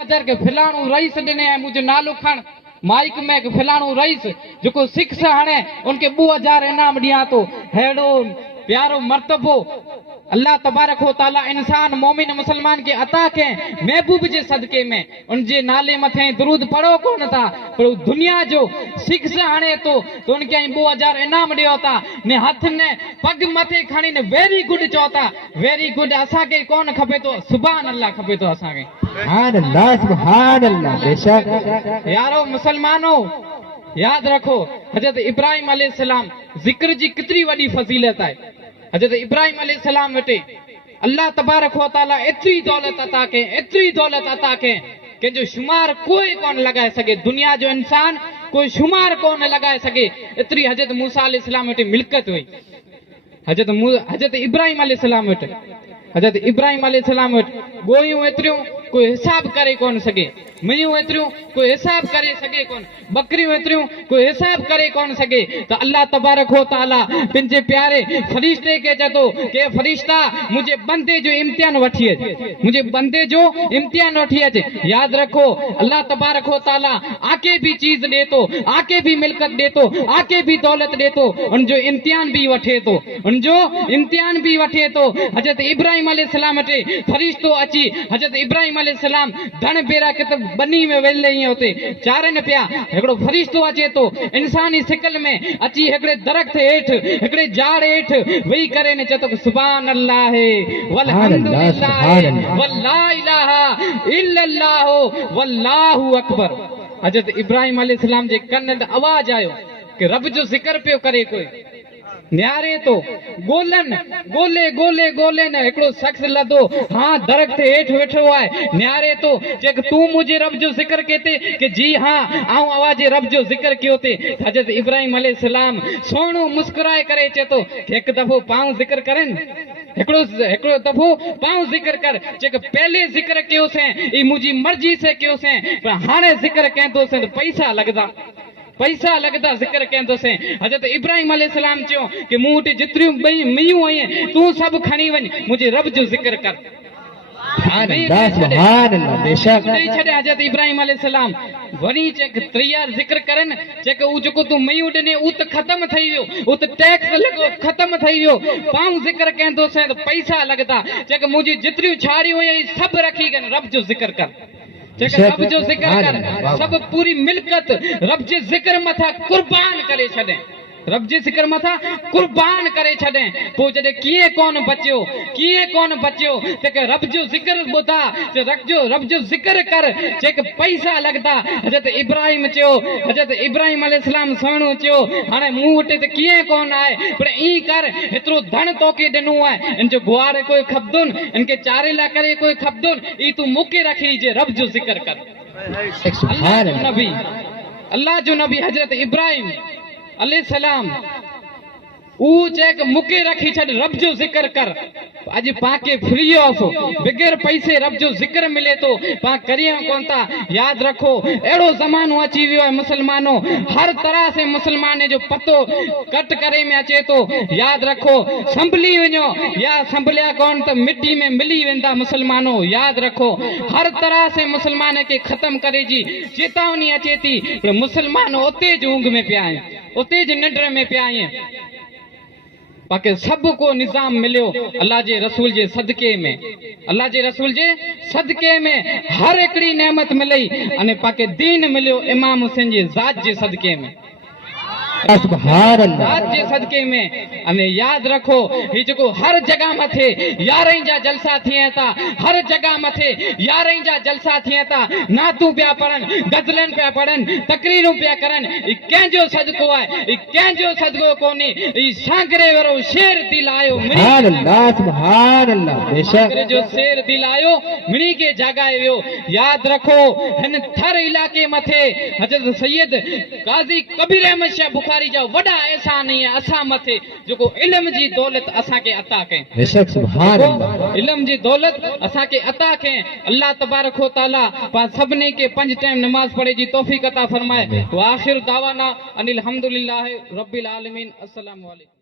के फिलाणो रईस ॾिने ऐं मुंहिंजो नालो खण माइक में फिलाणो रईस जो सिख से हाणे उनके 2000 इनाम ॾियां थो। हेड़ो प्यारो मर्तबो अल्लाह तबारक व तआला इंसान मोमिन मुसलमान के अता के महबूब जे सदके में उनके नाले मथे दुरूद पढ़ो कोन था पर दुनिया जो सिख से हाणे तो उनके 2000 इनाम ॾियो था ने हथ ने पग मथे खणी ने वेरी गुड चओ था। वेरी गुड असा के कोन खपे तो सुभान अल्लाह खपे तो असा के सुभान अल्लाह बेशक यारो मुसलमानो याद रखो हजरत इब्राहिम अलैहिस्सलाम जिक्र जी कितनी वडी फजीलत है। हजरत इब्राहिम अलैहिस्सलाम वटे अल्लाह तबारक व तआला एतरी दौलत अता के कि जो शुमार कोई कौन लगाए सके। दुनिया जो इंसान कोई शुमार कौन लगाए सके एतरी हजरत मूसा अलैहिस्सलाम वटे मिल्कत हुई। हजरत इब्राहिम अलैहिस्सलाम वटे गोयूं एतरियूं कोई हिसाब करे कौन सके, मियूं एतरियूं कोई हिसाब करे सके कौन, बकरियूं एतरियूं कोई हिसाब करे कौन सके। तो अल्लाह तबारक व तआला पंहिंजे प्यारे फरिश्ते के चतो के फरिश्ता मुझे बंदे जो इम्तिहान वठी अचे, याद रखो अल्लाह तबारक व तआला आके भी चीज दे तो, आके भी मिल्कत दे तो, आके भी दौलत दे तो, उनजो इम्तिहान भी वठे तो। हजरत इब्राहिम अलैहिस्सलाम ते फरिश्तो अची हजरत इब्राहिम अलैहिस्सलाम धन बेरा के बनी में वेले होते चारन पिया। हिकिड़ो फरिश्तो अचे तो इंसानी शिकल में अची हिकिड़े दरख्त हेठ हिकिड़े झाड़ हेठ वेही करे ने चतो सुभान अल्लाह वल्हम्दुलिल्लाह वल्ला इलाहा इल्लल्लाह वल्लाहु अकबर। हजरत इब्राहिम अलैहिस्सलाम जे कन में आवाज आयो कि रब जो जिक्र पियो करे कोई न्यारे तो गोले ने हिकिड़ो शख्स लदो हाँ दरख्त हेठ वेठो है न्यारे तो चेक तू मुझे रब जो जिक्र कहते कि जी हाँ आऊं आवाज रब जो जिक्र कियो थे। हजरत इब्राहिम अलैहिस्सलाम सोनो मुस्कुराए करे चेतो कि एक दफो पाऊं जिक्र करन, हिकिड़ो दफो पाऊं जिक्र कर चेक पहले जिक्र कयो से ई मुझी मर्जी से कयो से पर हाणे जिक्र कहंदो से पैसा लगदा जिक्र कहंदो से। हजरत इब्राहिम अलैहिस्सलाम चयो कि मूं वटि जेतिरियूं ॿई मियूं आहिनि तूं सभु खणी वञ मुंहिंजे रब जो जिक्र कर। हजरत इब्राहिम अलैहिस्सलाम वरी चेक तैयार जिक्र करन चेक उ जेको तूं मियूं ॾिने उ त खत्म थी वियो, उ त टैक्स लॻो खत्म थी वियो। पाऊं जिक्र कहंदो से त पैसा लगदा चेक मुंहिंजी जेतिरियूं छाड़ियूं हुयूं सभु रखी गन रब जो जिक्र कर। रब जो जिक्र कर सब पूरी मिल्कत रब जे जिक्र मथा कुर्बान करे छॾे, रब जे जिक्र मथा कुर्बान करे छॾे। पोइ जॾहिं कीअं कोन बचियो चेक रब जो जिक्र ॿुधा रब जो जिक्र कर चेक पैसा लगदा। हजरत इब्राहिम चयो हजरत इब्राहिम अलैहिस्सलाम सुहिणो चयो हाणे मूं वटि त कीअं कोन आहे पर ई कर हेतिरो धन तोखे ॾिनो आहे इन जो गुआर कोई खपदुन इनके चारे लाइ करे कोई खपदुन ई तूं मूंखे रखी जे रब जो जिक्र कर। अल्लाह जो नबी हजरत इब्राहिम अलैहिस्सलाम ऊ चेक मुके रखी छॾ रब जो जिक्र कर। अज पाके फ्री ऑफ बगैर पैसे रब जो जिक्र मिले तो पा करियो कोन था। याद रखो एड़ो जमानो अची वियो है मुसलमानों हर तरह से मुसलमान जो पतो कट करे में अचे तो। याद रखो संभली वञो या संभलिया कोन तो मिट्टी में मिली वेंदा मुसलमानों। याद रखो हर तरह से मुसलमान के खत्म करे जी चेतावनी अचे थी पर मुसलमान उते ज ऊंघ में पिया आहिनि, उते ज निंड में पिया आहिनि। बाक़ी सब को निजाम मिलियो अल्लाह जे रसूल जे सदके में, अल्लाह जे रसूल जे सदके में हर हिकिड़ी नेमत मिलई अने पाके दीन मिलियो इमाम हुसैन जे ज़ात जे सदके में, ज़ात जे सदके में। अने याद रखो ही जो हर जगह मथे 11 जा जलसा थियनि था, हर जगह मथे 11 जा जलसा थियनि था। नातूं पिया पढ़नि, गज़लनि पिया पढ़नि, तकरीरूं पिया करनि। ई कंहिंजो सदको आहे, ई कंहिंजो सदको कोन्हे। ई सांगरे वारो शेर दिलायो सांगरे जो शेर दिलायो मिणी के जगाए वियो। याद रखो हिन थर इलाके मथे हजरत सैयद काज़ी कबीर अहमद शाह बुखारी जा वडा एहसान है असा मथे जो इल्म जी दौलत असा के अता के, इल्म जी दौलत असा के अता के। अल्लाह तबारक व तआला पा सबने के 5 टाइम नमाज पढ़े जी तौफीक अता फरमाए। व आखिर दावाना अनिल हम्दुलिल्लाह रब्बिल आलमीन। अस्सलामु अलैकुम।